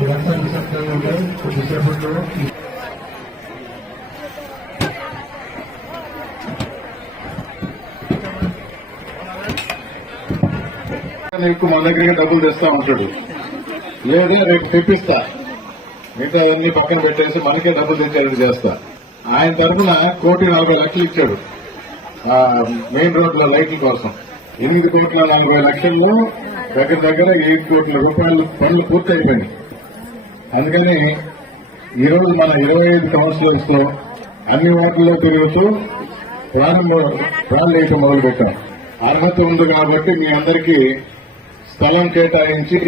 ఇదంతా నీకు మా దగ్గరికి డబ్బులు తెస్తా ఉంటాడు. లేదా రేపు తెప్పిస్తా. మిగతా అన్ని పక్కన పెట్టేసి మనకే డబ్బులు తెచ్చేటట్టు చేస్తా. ఆయన తరఫున కోటి నలభై లక్షలు ఇచ్చాడు. మెయిన్ రోడ్ల లైట్ల కోసం. ఎనిమిది కోట్ల నలభై లక్షల్లో దగ్గర దగ్గర ఏడు కోట్ల రూపాయలు పనులు పూర్తి అందుకని ఈరోజు మన ఇరవై ఐదు కౌన్సిలర్స్తో అన్ని వార్డుల్లో తిరుగుతూ ప్రారంభ ప్రాణం వేయటం మొదలు పెట్టాం అర్హత ఉంది కాబట్టి మీ అందరికీ స్థలం కేటాయించి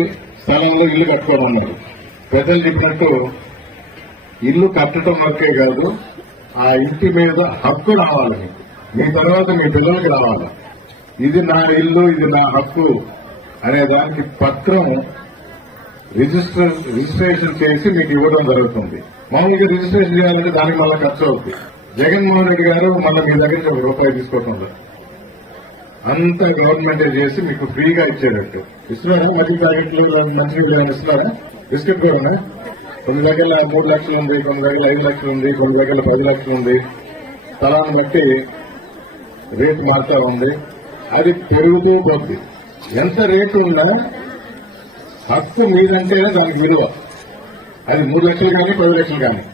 స్థలంలో ఇల్లు కట్టుకోమన్నారు. పెద్దలు చెప్పినట్టు ఇల్లు కట్టడం వరకే కాదు ఆ ఇంటి మీద హక్కు రావాలి మీకు. మీ తర్వాత మీ పిల్లలకి రావాలి. ఇది నా ఇల్లు ఇది నా హక్కు అనే దానికి పత్రం రిజిస్టర్ రిజిస్ట్రేషన్ చేసి మీకు ఇవ్వడం జరుగుతుంది. మామూలుగా రిజిస్ట్రేషన్ చేయాలంటే దానికి మళ్ళీ ఖర్చు అవుతుంది జగన్మోహన్ రెడ్డి గారు మళ్ళీ మీ దగ్గర ఒక రూపాయి తీసుకుంటున్నారు అంత అంతా చేసి మీకు ఫ్రీగా ఇచ్చేటట్టు. ఇస్తున్నారా? మధ్య ప్యాకెట్లు మంచి ఇస్తున్నారా? బిస్కెట్ కూడా ఉన్నాయి కొన్ని దగ్గర మూడు లక్షలు ఉంది కొన్ని దగ్గర ఐదు లక్షలు ఉంది కొన్ని దగ్గర పది లక్షలు ఉంది. స్థలాన్ని బట్టి రేటు మారుతా ఉంది. అది పెరుగుతూ పోద్ది. ఎంత రేటు ఉన్నా హక్కు మీదంటేనే దానికి విలువ. అది మూడు లక్షలు కానీ పది లక్షలు కానీ.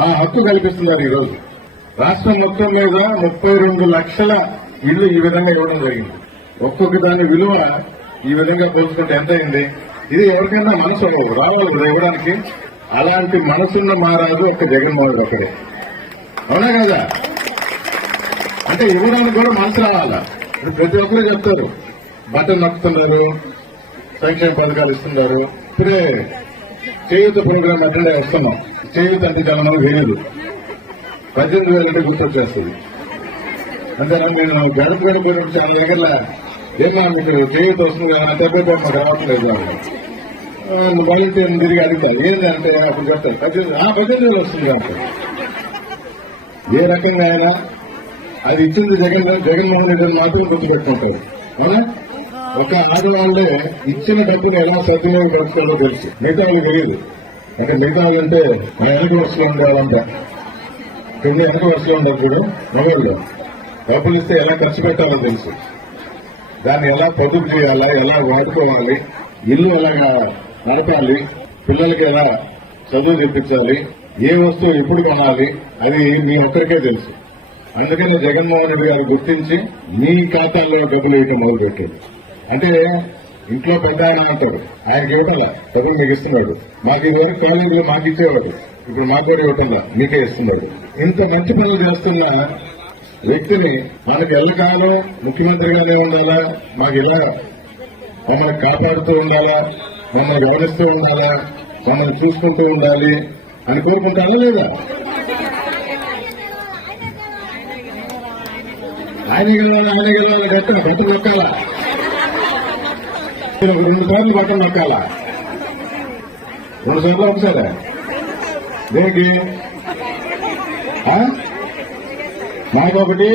ఆ హక్కు కల్పిస్తున్నారు ఈరోజు. రోజు రాష్ట్రం మొత్తం మీద ముప్పై రెండు లక్షల ఇళ్ళు ఈ విధంగా ఇవ్వడం జరిగింది. ఒక్కొక్క దాని విలువ ఈ విధంగా పోల్చుకుంటే ఎంత అయింది? ఇది ఎవరికైనా మనసు రావాలి కదా ఇవ్వడానికి? అలాంటి మనసున్న మహారాజు ఒక జగన్మోహన్ రెడ్డి. ఒక్కడే అవునా కదా? అంటే ఇవ్వడానికి కూడా మనసు రావాలా? ఇప్పుడు ప్రతి ఒక్కరు చెప్తారు. బటన్ నొక్కుతున్నారు సంక్షేమ పథకాలు ఇస్తున్నారు. ఇప్పుడే చేయూత ప్రోగ్రామ్ అటెండ్ వస్తున్నాం చేయూత అంటే చాలా వేయదు పద్దెనిమిది వేల అంటే గుర్తొచ్చేస్తుంది. అంతేనా? నేను గడప గడప చాలా దగ్గర ఏమో మీకు చేయూత వస్తుంది కదా అంత పెద్ద మాకు రావట్లేదు వాలంటీర్ తిరిగి అడుగుతారు ఏంటంటే అప్పుడు చెప్తారు పద్దెనిమిది ఆ పద్దెనిమిది వేలు వస్తుంది అంటే ఏ రకంగా అయినా అది ఇచ్చింది జగన్ జగన్మోహన్ రెడ్డి మాత్రం గుర్తుపెట్టుకుంటారు. అవునా ఒక ఆడవాళ్ళే ఇచ్చిన డబ్బును ఎలా సద్వినియోగం పరచుకోవాలో తెలుసు. మిగతా వాళ్ళకి తెలియదు అంటే మిగతా వాళ్ళంటే మన వెనక వరుసలో ఉండాలంట కింద వెనక వరుసలో ఉండప్పుడు మొబైల్లో డబ్బులు ఇస్తే ఎలా ఖర్చు పెట్టాలో తెలుసు. దాన్ని ఎలా పొదుపు చేయాలా ఎలా వాడుకోవాలి ఇల్లు ఎలా నడపాలి పిల్లలకి ఎలా చదువు చెప్పించాలి ఏ వస్తువు ఎప్పుడు కొనాలి అది మీ ఒక్కరికే తెలుసు. అందుకని జగన్మోహన్ రెడ్డి గారు గుర్తించి మీ ఖాతాల్లో డబ్బులు వేయటం మొదలుపెట్టాడు అంటే ఇంట్లో పెద్ద ఆయన అంటాడు ఆయనకి ఇవ్వటంలా డబ్బులు మీకు ఇస్తున్నాడు. మాకు ఇవ్వరు కాలేజీలో మాకు ఇచ్చేవాడు ఇప్పుడు మాకు కూడా ఇవ్వటంలా మీకే ఇస్తున్నాడు. ఇంత మంచి పనులు చేస్తున్నా వ్యక్తిని మనకు ఎల్లకాలం ముఖ్యమంత్రిగానే ఉండాలా? మాకు ఇలా మమ్మల్ని కాపాడుతూ ఉండాలా? మమ్మల్ని గమనిస్తూ ఉండాలా? మమ్మల్ని చూసుకుంటూ ఉండాలి అని కోరుకుంటారా లేదా ఆయన గెలవాలి ఆయన గెలవాలి గట్టిన బట్టలు నొక్కాలా రెండు సార్లు బట్టలు నొక్కాలా? రెండు సార్లు ఒకసారి దేనికి? ఆ? మాకొకటి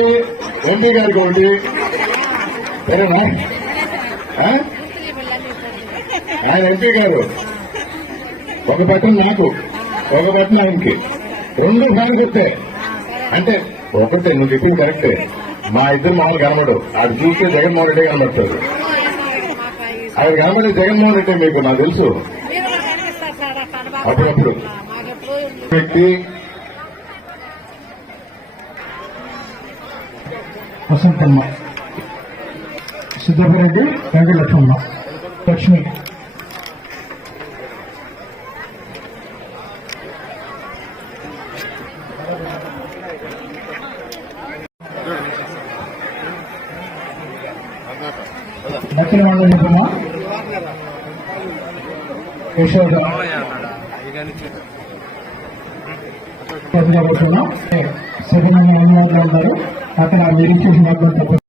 ఎంపీ గారికి ఒకటి సరేనా? ఆయన ఎంపీ గారు. ఒక బట్టన్ నాకు ఒక బట్టన్ ఆయనకి. రెండు ఫ్యాన్స్ వస్తాయి అంటే ఒకటే నువ్వు చెప్పింది కరెక్టే. మా ఇద్దరు మామూలు కనబడు ఆడు చూస్తే జగన్మోహన్ రెడ్డి కనబడతాడు. ఆయన కనబడే జగన్మోహన్ రెడ్డి మీకు నాకు తెలుసు. అప్పుడప్పుడు. వ్యక్తి వసంతమ్మ. సిద్ధపరెడ్డి వెంకటలక్ష్మమ్మ లక్ష్మి. దక్షిణ మండలింపమ్మ యశోద. కూర్చున్నాం సెకండ్ అందుబాటులో అక్కడ మీరు నిరీక్షించిన